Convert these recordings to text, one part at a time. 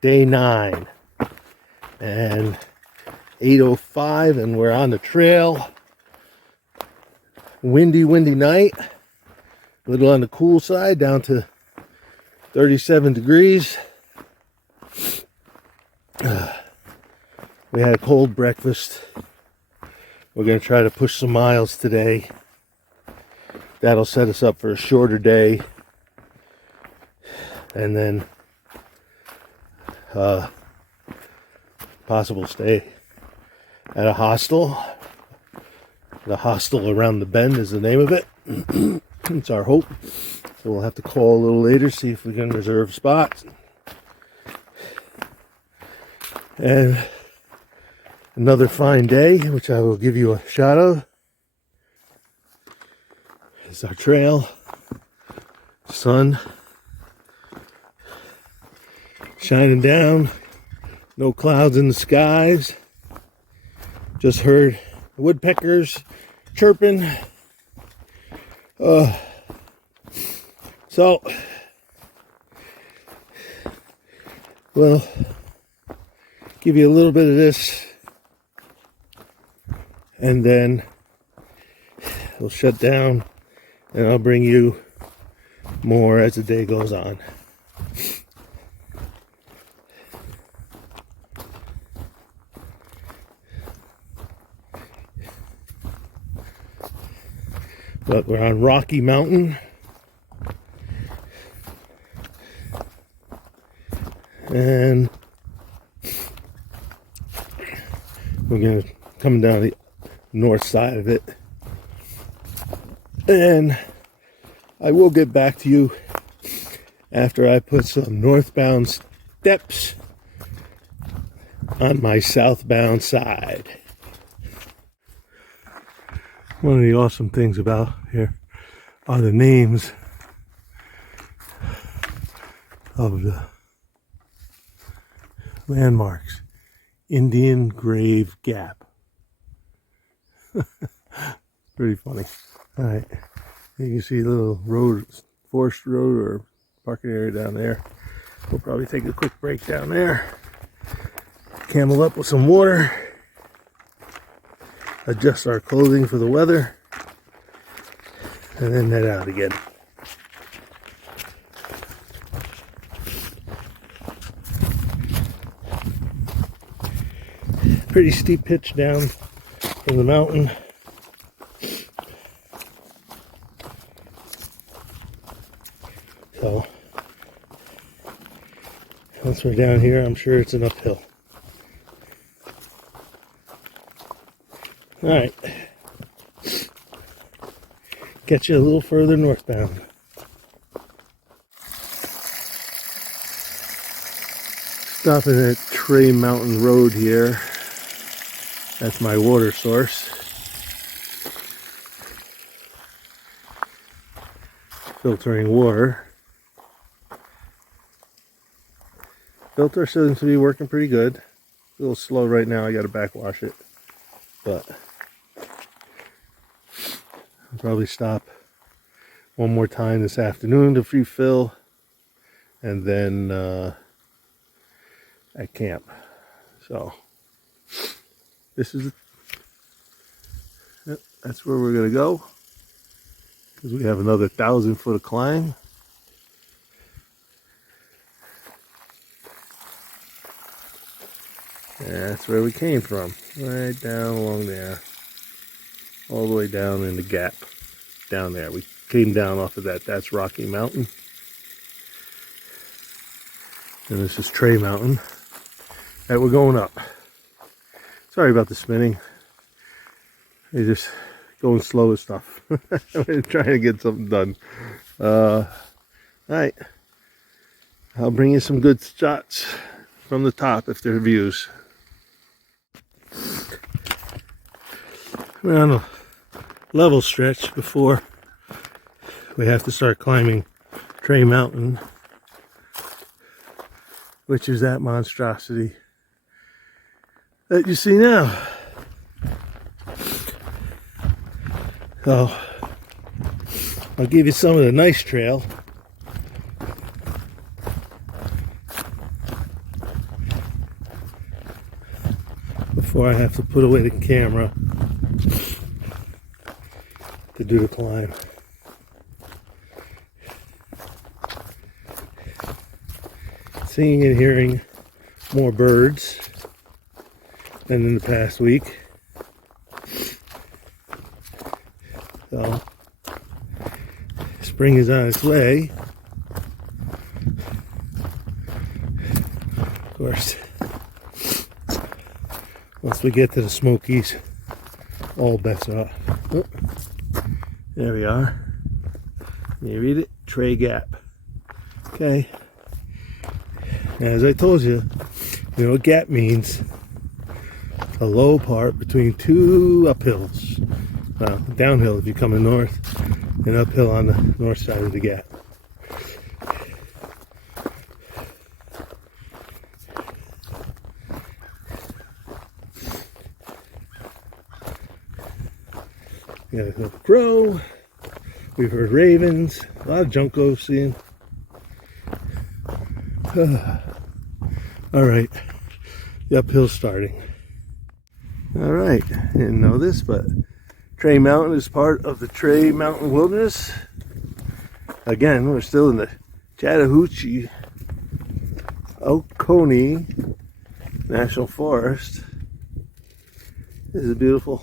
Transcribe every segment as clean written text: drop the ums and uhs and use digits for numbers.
Day 9 and 8:05, and we're on the trail. Windy night, a little on the cool side, down to 37 degrees. We had a cold breakfast. We're going to try to push some miles today. That'll set us up for a shorter day. And then possible stay at a hostel. The hostel around the bend is the name of it. It's our hope. So we'll have to call a little later, see if we can reserve spots. And another fine day, which I will give you a shot of. This is our trail. Sun shining down. No clouds in the skies. Just heard woodpeckers chirping. So we'll give you a little bit of this, and then we'll shut down, and I'll bring you more as the day goes on. But we're on Rocky Mountain, and we're going to come down the north side of it, and I will get back to you after I put some northbound steps on my southbound side. One of the awesome things about here are the names of the landmarks. Indian Grave Gap. Pretty funny. All right, you can see a little road, forest road or parking area down there. We'll probably take a quick break down there. Camel up with some water. Adjust our clothing for the weather, and then head out again. Pretty steep pitch down from the mountain. So once we're down here, I'm sure it's an uphill. All right, get you a little further northbound. Stopping at Tray Mountain Road here. That's my water source. Filtering water. Filter seems to be working pretty good. A little slow right now, I gotta backwash it. But I'll probably stop one more time this afternoon to refill, and then at camp. So this is, yep, that's where we're gonna go, because we have another 1,000 foot of climb. And that's where we came from, right down along there, all the way down in the gap down there. We came down off of that. That's Rocky Mountain, and this is Tray Mountain that we're going up. Sorry about the spinning. They're just going slow with stuff. We're trying to get something done. All right, I'll bring you some good shots from the top if there are views. We're on a level stretch before we have to start climbing Tray Mountain, which is that monstrosity that you see now. So I'll give you some of the nice trail. before I have to put away the camera to do the climb. Seeing and hearing more birds than in the past week. So, spring is on its way. Of course, once we get to the Smokies, all bets are off. Oh, there we are. Can you read it? Tray Gap. Okay. As I told you, you know what gap means? A low part between two uphills. Downhill if you're coming north, and uphill on the north side of the gap. We got a crow. We've heard ravens. A lot of junco seen. All right, the uphill's starting. All right, didn't know this, but Tray Mountain is part of the Tray Mountain Wilderness. Again, we're still in the Chattahoochee Oconee National Forest. This is beautiful.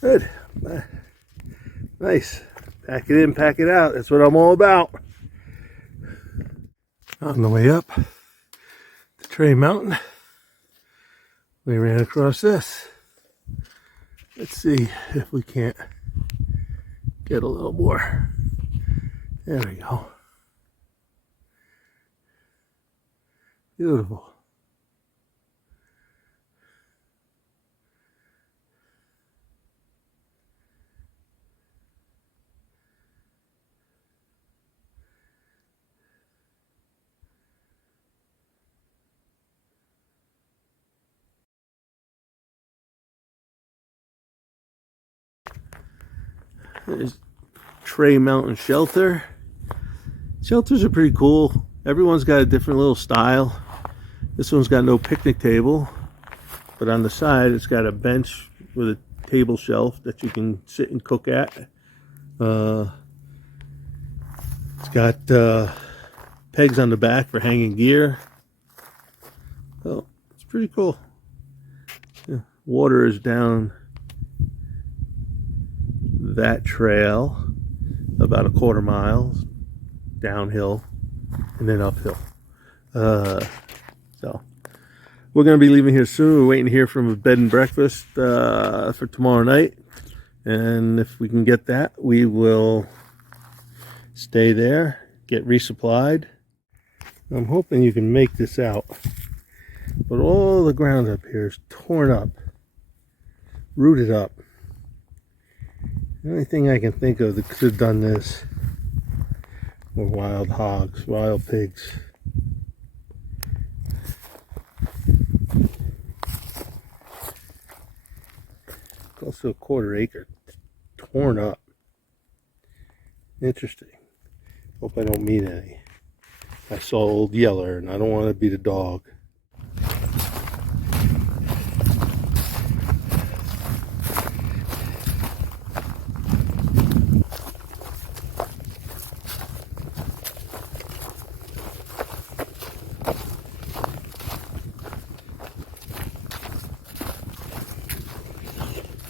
Good. Nice. Pack it in, pack it out. That's what I'm all about. On the way up the Tray Mountain, we ran across this. Let's see if we can't get a little more. There we go. Beautiful. There's Tray Mountain Shelter. Shelters are pretty cool. Everyone's got a different little style. This one's got no picnic table, but on the side it's got a bench with a table shelf that you can sit and cook at. It's got pegs on the back for hanging gear. Oh, it's pretty cool. Yeah, water is down that trail about a quarter mile downhill and then uphill. So we're going to be leaving here soon. We're waiting to hear from a bed and breakfast for tomorrow night, and if we can get that, we will stay there, get resupplied. I'm hoping you can make this out, but all the ground up here is torn up, rooted up. The only thing I can think of that could have done this were wild hogs, wild pigs. Close to a quarter acre, torn up. Interesting. Hope I don't meet any. I saw Old Yeller and I don't want to be the dog.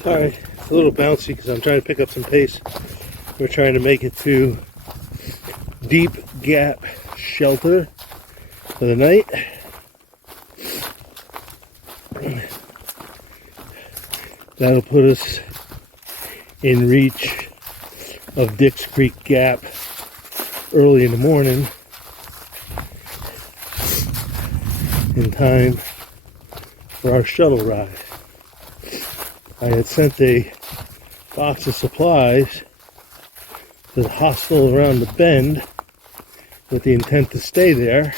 Sorry, it's a little bouncy because I'm trying to pick up some pace. We're trying to make it to Deep Gap Shelter for the night. That'll put us in reach of Dix Creek Gap early in the morning, in time for our shuttle ride. I had sent a box of supplies to the hostel around the bend with the intent to stay there.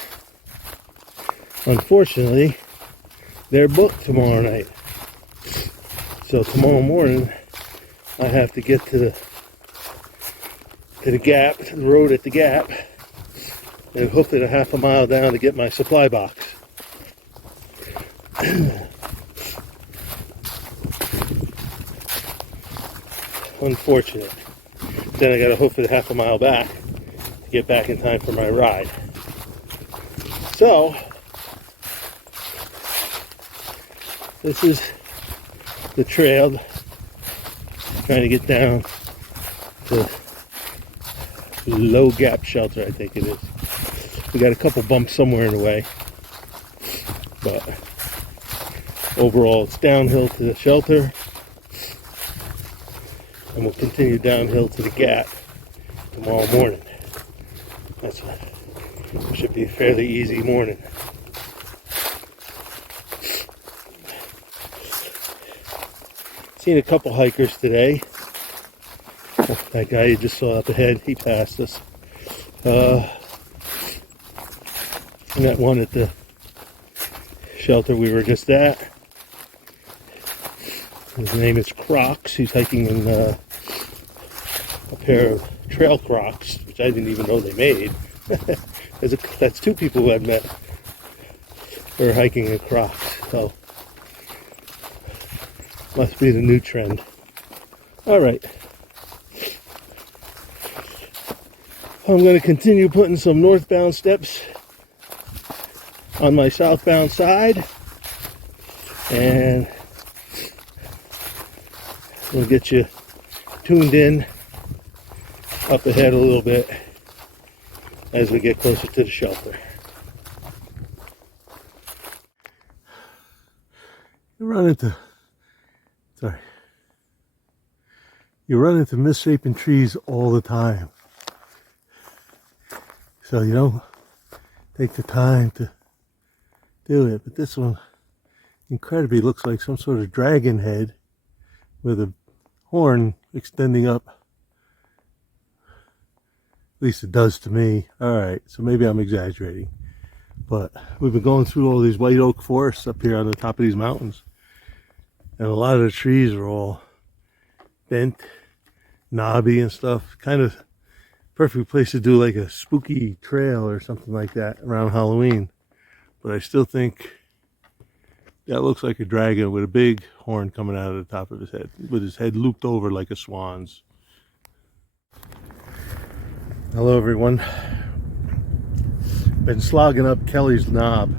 Unfortunately, they're booked tomorrow night. So tomorrow morning, I have to get to the gap, to the road at the gap, and hook it a half a mile down to get my supply box. Unfortunate. Then I got to hoof it half a mile back to get back in time for my ride. So, this is the trail, trying to get down to Low Gap Shelter, I think it is. We got a couple bumps somewhere in the way, but overall it's downhill to the shelter, and we'll continue downhill to the gap tomorrow morning. Should be a fairly easy morning. Seen a couple hikers today. That guy you just saw up ahead, he passed us. And that one at the shelter we were just at. His name is Crocs. He's hiking in a pair of trail Crocs, which I didn't even know they made. That's two people who I've met who are hiking in Crocs. So, must be the new trend. Alright. I'm going to continue putting some northbound steps on my southbound side, and we'll get you tuned in up ahead a little bit as we get closer to the shelter. You run into misshapen trees all the time. So you don't take the time to do it. But this one incredibly looks like some sort of dragon head with a horn extending up. At least it does to me. Alright, so maybe I'm exaggerating. But we've been going through all these white oak forests up here on the top of these mountains. And a lot of the trees are all bent, knobby and stuff. Kind of perfect place to do like a spooky trail or something like that around Halloween. But I still think that looks like a dragon with a big horn coming out of the top of his head, with his head looped over like a swan's. Hello everyone. Been slogging up Kelly's Knob.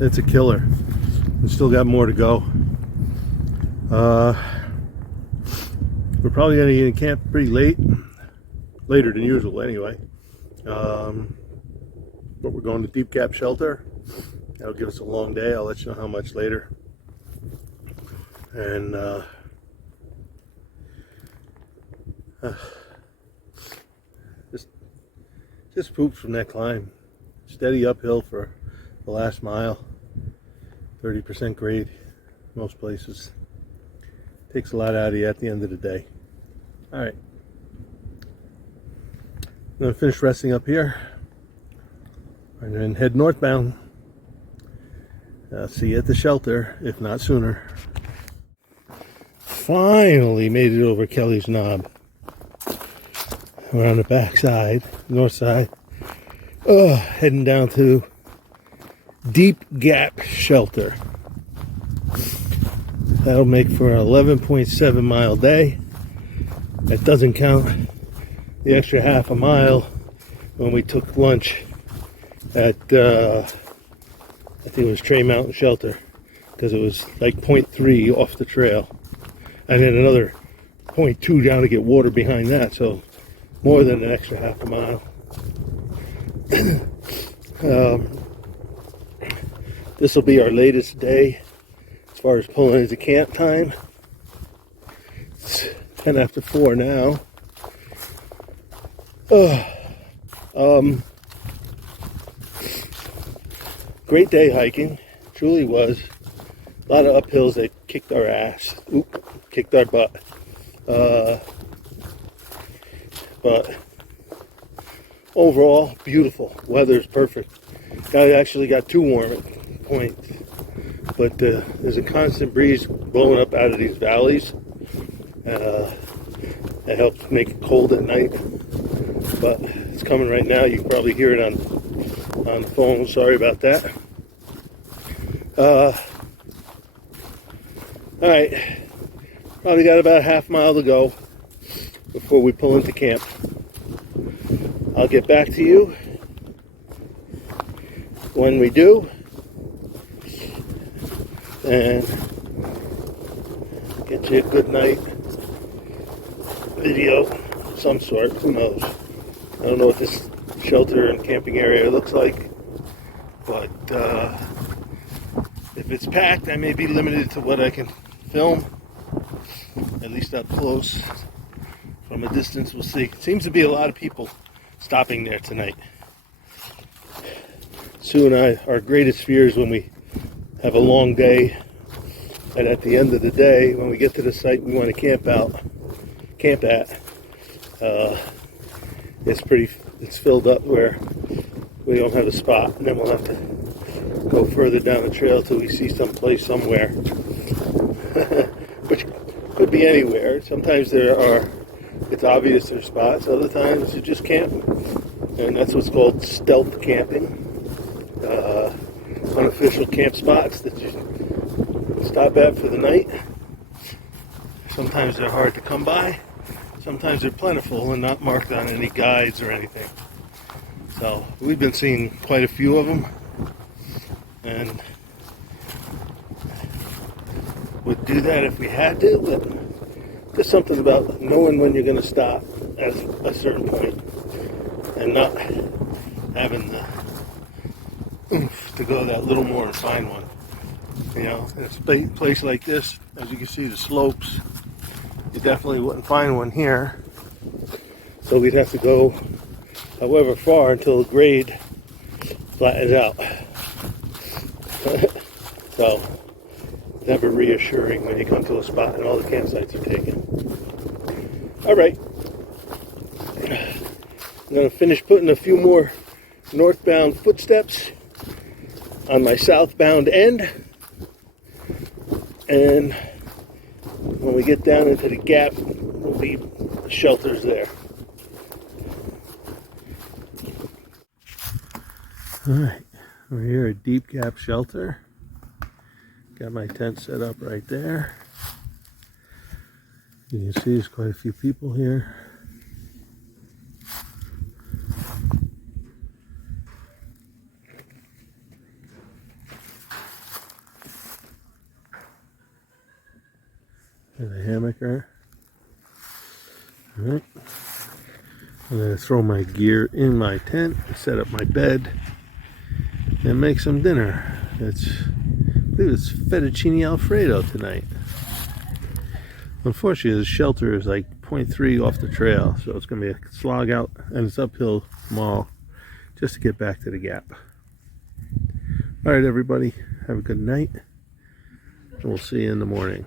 It's a killer. And still got more to go. We're probably going to get in camp pretty late. Later than usual anyway. But we're going to Deep Gap Shelter. That'll give us a long day. I'll let you know how much later. And just pooped from that climb. Steady uphill for the last mile. 30% grade most places. Takes a lot out of you at the end of the day. Alright. I'm going to finish resting up here and then head northbound. See you at the shelter, if not sooner. Finally made it over Kelly's Knob. We're on the back side, north side. Heading down to Deep Gap Shelter. That'll make for an 11.7 mile day. That doesn't count the extra half a mile when we took lunch at I think it was Trail Mountain Shelter, because it was like 0.3 off the trail, and then another 0.2 down to get water behind that, so more than an extra half a mile. This will be our latest day as far as pulling into camp time. It's 10 after 4 now. Great day hiking, truly was. A lot of uphills that kicked our ass. Kicked our butt. But overall, beautiful. Weather's perfect. I actually got too warm at points, but there's a constant breeze blowing up out of these valleys. That helps make it cold at night. But it's coming right now. You can probably hear it on the phone. Sorry about that. Alright, probably got about a half mile to go before we pull into camp. I'll get back to you when we do, and get you a good night video of some sort. Who knows? I don't know what this shelter and camping area looks like, but if it's packed, I may be limited to what I can film, at least up close. From a distance, we'll see. Seems to be a lot of people stopping there tonight. Sue and I, our greatest fear is when we have a long day, and at the end of the day, when we get to the site we want to camp at, it's filled up where we don't have a spot, and then we'll have to go further down the trail till we see some place somewhere, which could be anywhere. Sometimes it's obvious there's spots. Other times you just camp, and that's what's called stealth camping. Unofficial camp spots that you stop at for the night. Sometimes they're hard to come by. Sometimes they're plentiful and not marked on any guides or anything. So we've been seeing quite a few of them, and would do that if we had to, but just something about knowing when you're going to stop at a certain point and not having the oomph to go that little more and find one. You know, in a place like this, as you can see the slopes, you definitely wouldn't find one here. So we'd have to go however far until the grade flattens out. So, never reassuring when you come to a spot and all the campsites are taken. Alright. I'm going to finish putting a few more northbound footsteps on my southbound end, and when we get down into the gap, we'll be shelters there. Alright, we're here at Deep Gap Shelter. Got my tent set up right there. You can see there's quite a few people here. There's a hammock there. Alright. I'm going to throw my gear in my tent, set up my bed, and make some dinner. I believe it's fettuccine alfredo tonight. Unfortunately, the shelter is like 0.3 off the trail, so it's going to be a slog out, and it's uphill from all just to get back to the gap. Alright everybody, have a good night, and we'll see you in the morning.